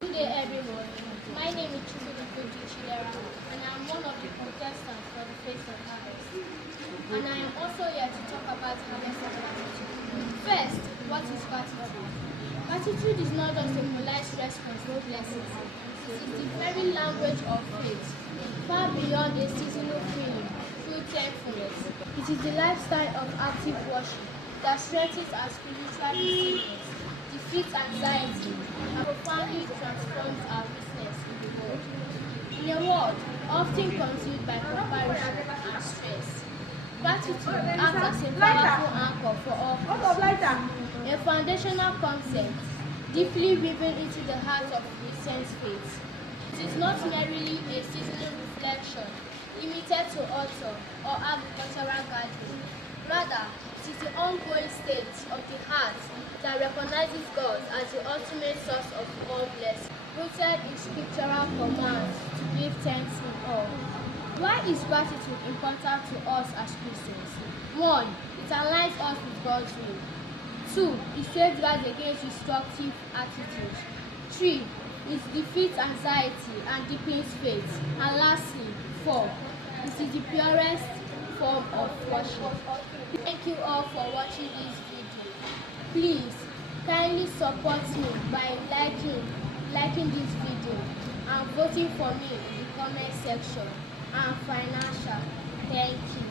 Good day everyone. My name is Chidera and I'm one of the contestants for the Face of Harvest. And I am also here to talk about harvest of gratitude. First, what is gratitude? Gratitude is not just a polite response to blessings. It is the very language of faith, far beyond a seasonal feeling, through thankfulness. It is the lifestyle of active worship that strengthens our spiritual resilience, defeats anxiety, and profoundly transforms our witness in the world. In a world often consumed by comparison and stress, gratitude acts as a powerful anchor for all people, a foundational concept deeply woven into the heart of recent faith. It is not merely a seasonal reflection limited to autumn or agricultural gathering. Rather, it is the ongoing state of the heart that recognizes God as the ultimate source of all blessings, rooted in scriptural commands to give thanks in all. Why is gratitude important to us as Christians? 1. It aligns us with God's will. 2. It safeguards against destructive attitudes. 3. It defeats anxiety and deepens faith. And lastly, 4. It is the purest form of worship. Thank you all for watching this video. Please kindly support me by liking this video and voting for me in the comment section and financial. Thank you.